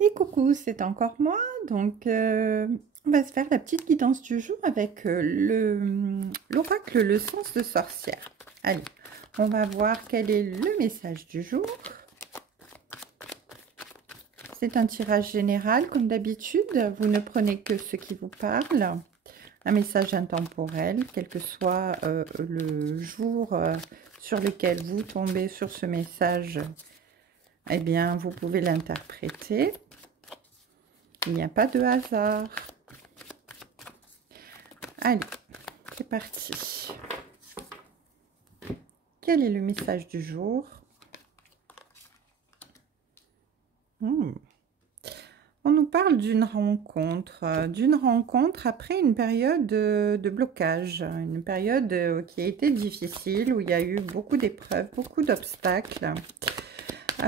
Et coucou, c'est encore moi. Donc, on va se faire la petite guidance du jour avec l'oracle Le Sens de Sorcière. Allez, on va voir quel est le message du jour. C'est un tirage général, comme d'habitude. Vous ne prenez que ce qui vous parle. Un message intemporel, quel que soit le jour sur lequel vous tombez sur ce message, eh bien, vous pouvez l'interpréter. Il n'y a pas de hasard. Allez, c'est parti. Quel est le message du jour? On nous parle d'une rencontre après une période de blocage, une période qui a été difficile, où il y a eu beaucoup d'épreuves, beaucoup d'obstacles. Vous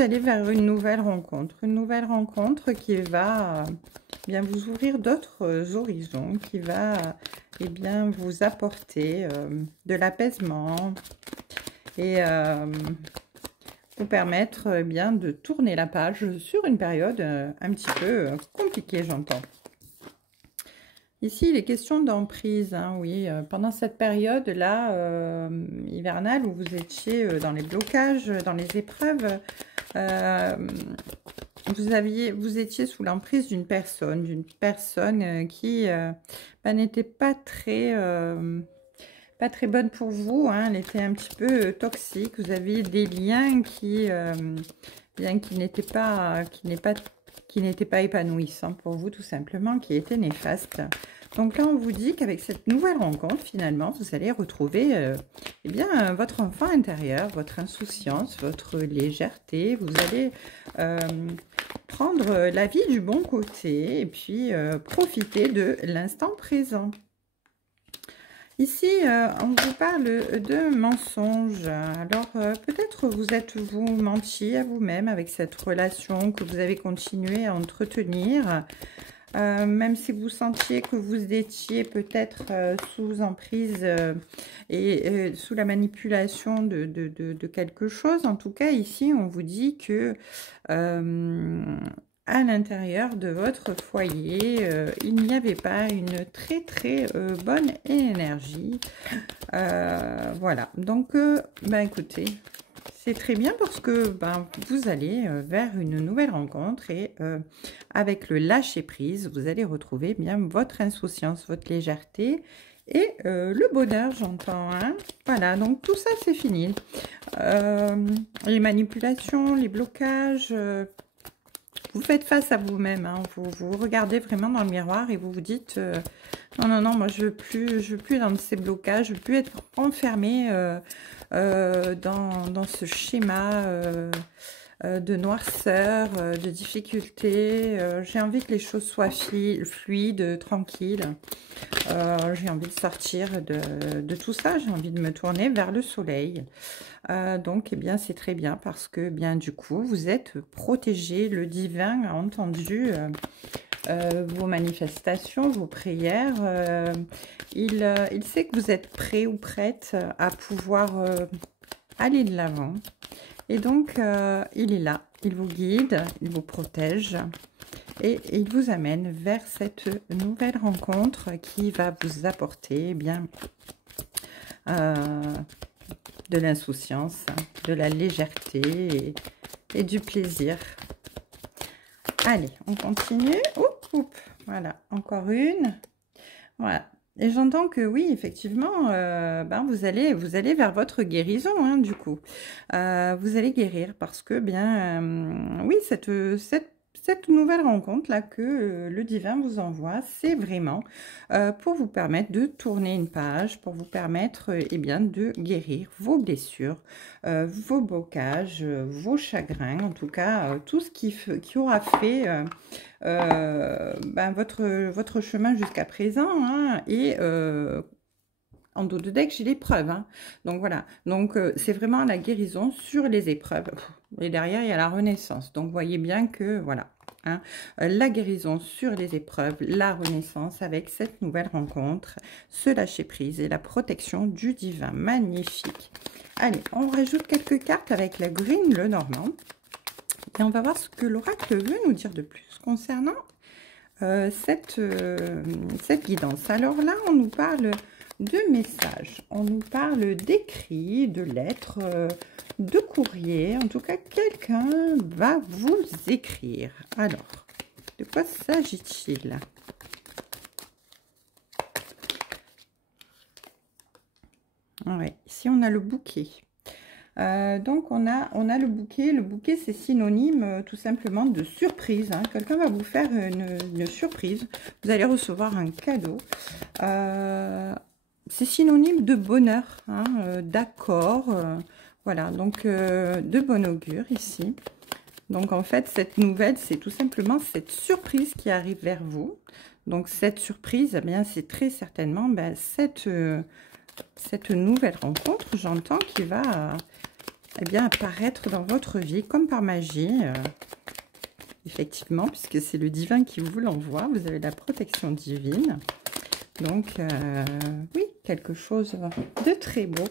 allez vers une nouvelle rencontre qui va bien vous ouvrir d'autres horizons, qui va bien vous apporter de l'apaisement et vous permettre bien de tourner la page sur une période un petit peu compliquée, j'entends. Ici, il est question d'emprise, hein, oui, pendant cette période-là hivernale où vous étiez dans les blocages, dans les épreuves, vous étiez sous l'emprise d'une personne qui n'était pas très bonne pour vous, hein. Elle était un petit peu toxique. Vous aviez des liens qui n'étaient pas épanouissants pour vous, tout simplement, qui étaient néfastes. Donc là, on vous dit qu'avec cette nouvelle rencontre, finalement, vous allez retrouver votre enfant intérieur, votre insouciance, votre légèreté. Vous allez prendre la vie du bon côté et puis profiter de l'instant présent. Ici, on vous parle de mensonges. Alors, peut-être vous menti à vous-même avec cette relation que vous avez continué à entretenir, même si vous sentiez que vous étiez peut-être sous emprise et sous la manipulation de quelque chose. En tout cas, ici, on vous dit que à l'intérieur de votre foyer, il n'y avait pas une très bonne énergie. Voilà, donc écoutez, c'est très bien parce que vous allez vers une nouvelle rencontre et avec le lâcher prise, vous allez retrouver bien votre insouciance, votre légèreté et le bonheur, j'entends, hein. Voilà, donc tout ça c'est fini. Les manipulations, les blocages, vous faites face à vous-même, hein. Vous regardez vraiment dans le miroir et vous vous dites non, moi je veux plus dans ces blocages, je veux plus être enfermée dans ce schéma de noirceur, de difficulté. J'ai envie que les choses soient fluides, tranquilles. J'ai envie de sortir de tout ça, j'ai envie de me tourner vers le soleil. Donc, eh bien, c'est très bien parce que, bien, du coup, vous êtes protégé. Le divin a entendu vos manifestations, vos prières. Il sait que vous êtes prêt ou prête à pouvoir aller de l'avant. Et donc, il est là. Il vous guide, il vous protège. Et il vous amène vers cette nouvelle rencontre qui va vous apporter, eh bien, de l'insouciance, de la légèreté et du plaisir. Allez, on continue. Voilà, encore une. Voilà. Et j'entends que oui, effectivement, vous allez vers votre guérison, hein, du coup. Vous allez guérir parce que, oui, cette nouvelle rencontre-là que le divin vous envoie, c'est vraiment pour vous permettre de tourner une page, pour vous permettre de guérir vos blessures, vos blocages, vos chagrins, en tout cas, tout ce qui aura fait votre chemin jusqu'à présent, hein, et en dos de deck, j'ai les preuves, hein. Donc voilà, donc c'est vraiment la guérison sur les épreuves. Et derrière, il y a la renaissance. Donc voyez bien que voilà, hein, la guérison sur les épreuves, la renaissance avec cette nouvelle rencontre, ce lâcher prise et la protection du divin. Magnifique. Allez, on rajoute quelques cartes avec la Green, le Normand. Et on va voir ce que l'oracle veut nous dire de plus concernant cette guidance. Alors là, on nous parle de messages, on nous parle d'écrits, de lettres, de courriers. En tout cas, quelqu'un va vous écrire. Alors, de quoi s'agit-il? Ouais, ici on a le bouquet. Donc on a le bouquet. Le bouquet, c'est synonyme tout simplement de surprise, hein. Quelqu'un va vous faire une surprise. Vous allez recevoir un cadeau. C'est synonyme de bonheur, hein, d'accord. Voilà, donc de bon augure ici. Donc en fait, cette nouvelle, c'est tout simplement cette surprise qui arrive vers vous. Donc cette surprise, eh bien, c'est très certainement cette nouvelle rencontre, j'entends, qui va eh bien, apparaître dans votre vie comme par magie. Effectivement, puisque c'est le divin qui vous l'envoie. Vous avez la protection divine. Donc, oui, quelque chose de très beau.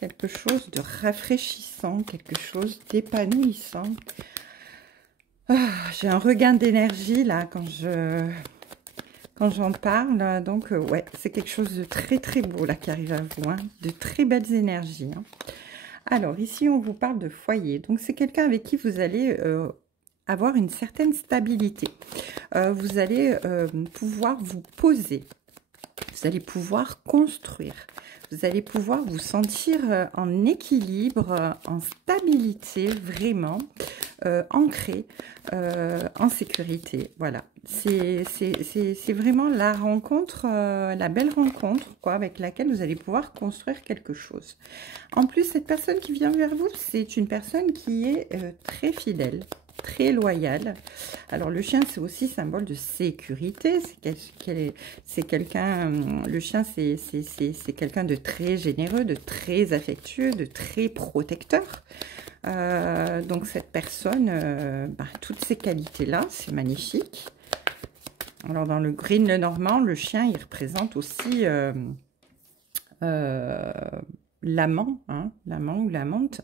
Quelque chose de rafraîchissant, quelque chose d'épanouissant. Ah, j'ai un regain d'énergie là quand j'en parle. Donc, ouais, c'est quelque chose de très très beau là qui arrive à vous, hein, de très belles énergies. Hein. Alors, ici, on vous parle de foyer. Donc, c'est quelqu'un avec qui vous allez avoir une certaine stabilité. Vous allez pouvoir vous poser. Vous allez pouvoir construire. Vous allez pouvoir vous sentir en équilibre, en stabilité, vraiment ancré, en sécurité. Voilà. C'est vraiment la rencontre, la belle rencontre, quoi, avec laquelle vous allez pouvoir construire quelque chose. En plus, cette personne qui vient vers vous, c'est une personne qui est très fidèle, très loyale. Alors le chien, c'est aussi symbole de sécurité. C'est quelqu'un, le chien, c'est quelqu'un de très généreux, de très affectueux, de très protecteur. Donc cette personne, toutes ces qualités-là, c'est magnifique. Alors dans le Green le Normand, le chien, il représente aussi l'amant, hein, l'amant ou l'amante.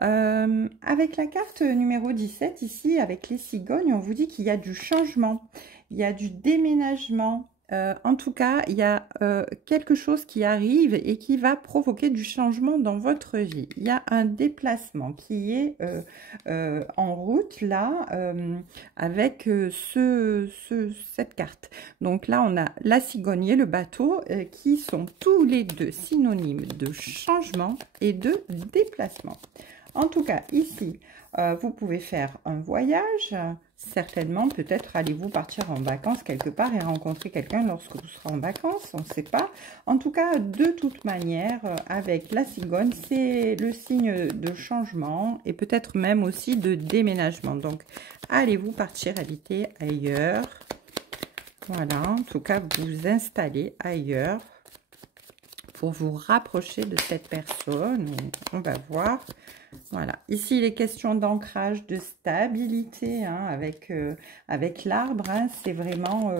Avec la carte numéro 17, ici, avec les cigognes, on vous dit qu'il y a du changement, il y a du déménagement. En tout cas, il y a quelque chose qui arrive et qui va provoquer du changement dans votre vie. Il y a un déplacement qui est en route, là, avec cette carte. Donc là, on a la cigogne et le bateau qui sont tous les deux synonymes de changement et de déplacement. En tout cas, ici, vous pouvez faire un voyage. Certainement, peut-être allez-vous partir en vacances quelque part et rencontrer quelqu'un lorsque vous serez en vacances. On ne sait pas. En tout cas, de toute manière, avec la cigogne, c'est le signe de changement et peut-être même aussi de déménagement. Donc, allez-vous partir habiter ailleurs. Voilà, en tout cas, vous installer ailleurs pour vous rapprocher de cette personne. On va voir. Voilà, ici il est question d'ancrage, de stabilité, hein, avec l'arbre, hein, c'est vraiment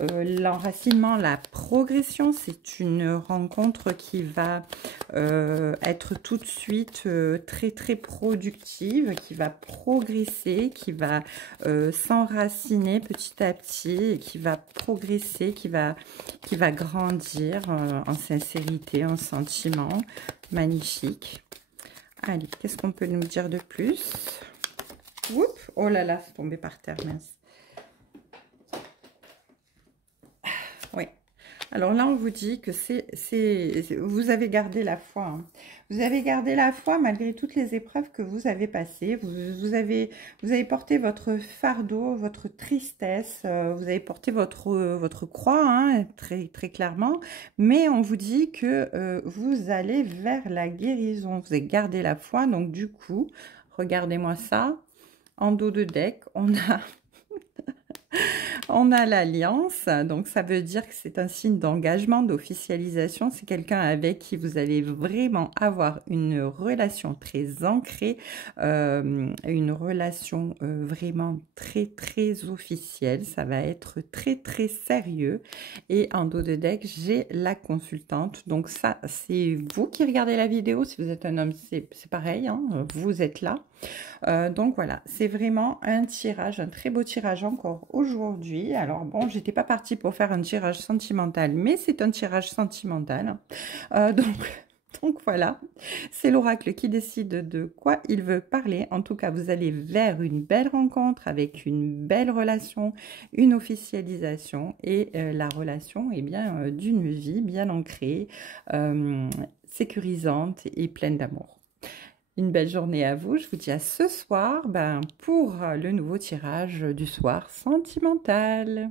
l'enracinement, la progression. C'est une rencontre qui va être tout de suite très très productive, qui va progresser, qui va s'enraciner petit à petit, et qui va progresser, qui va grandir en sincérité, en sentiment. Magnifique. Allez, qu'est-ce qu'on peut nous dire de plus? Oups, oh là là, c'est tombé par terre, mince. Oui. Alors là, on vous dit que vous avez gardé la foi. Hein. Vous avez gardé la foi malgré toutes les épreuves que vous avez passées. Vous avez porté votre fardeau, votre tristesse. Vous avez porté votre croix, hein, très, très clairement. Mais on vous dit que vous allez vers la guérison. Vous avez gardé la foi. Donc du coup, regardez-moi ça. En dos de deck, on a... On a l'alliance, donc ça veut dire que c'est un signe d'engagement, d'officialisation. C'est quelqu'un avec qui vous allez vraiment avoir une relation très ancrée, une relation vraiment très très officielle. Ça va être très très sérieux. Et en dos de deck, j'ai la consultante. Donc ça, c'est vous qui regardez la vidéo. Si vous êtes un homme, c'est pareil, hein, vous êtes là. Donc voilà, c'est vraiment un tirage, un très beau tirage encore aujourd'hui. Alors bon, j'étais pas partie pour faire un tirage sentimental, mais c'est un tirage sentimental. Donc voilà, c'est l'oracle qui décide de quoi il veut parler. En tout cas, vous allez vers une belle rencontre avec une belle relation, une officialisation et la relation est bien d'une vie bien ancrée, sécurisante et pleine d'amour. Une belle journée à vous. Je vous dis à ce soir pour le nouveau tirage du soir sentimental.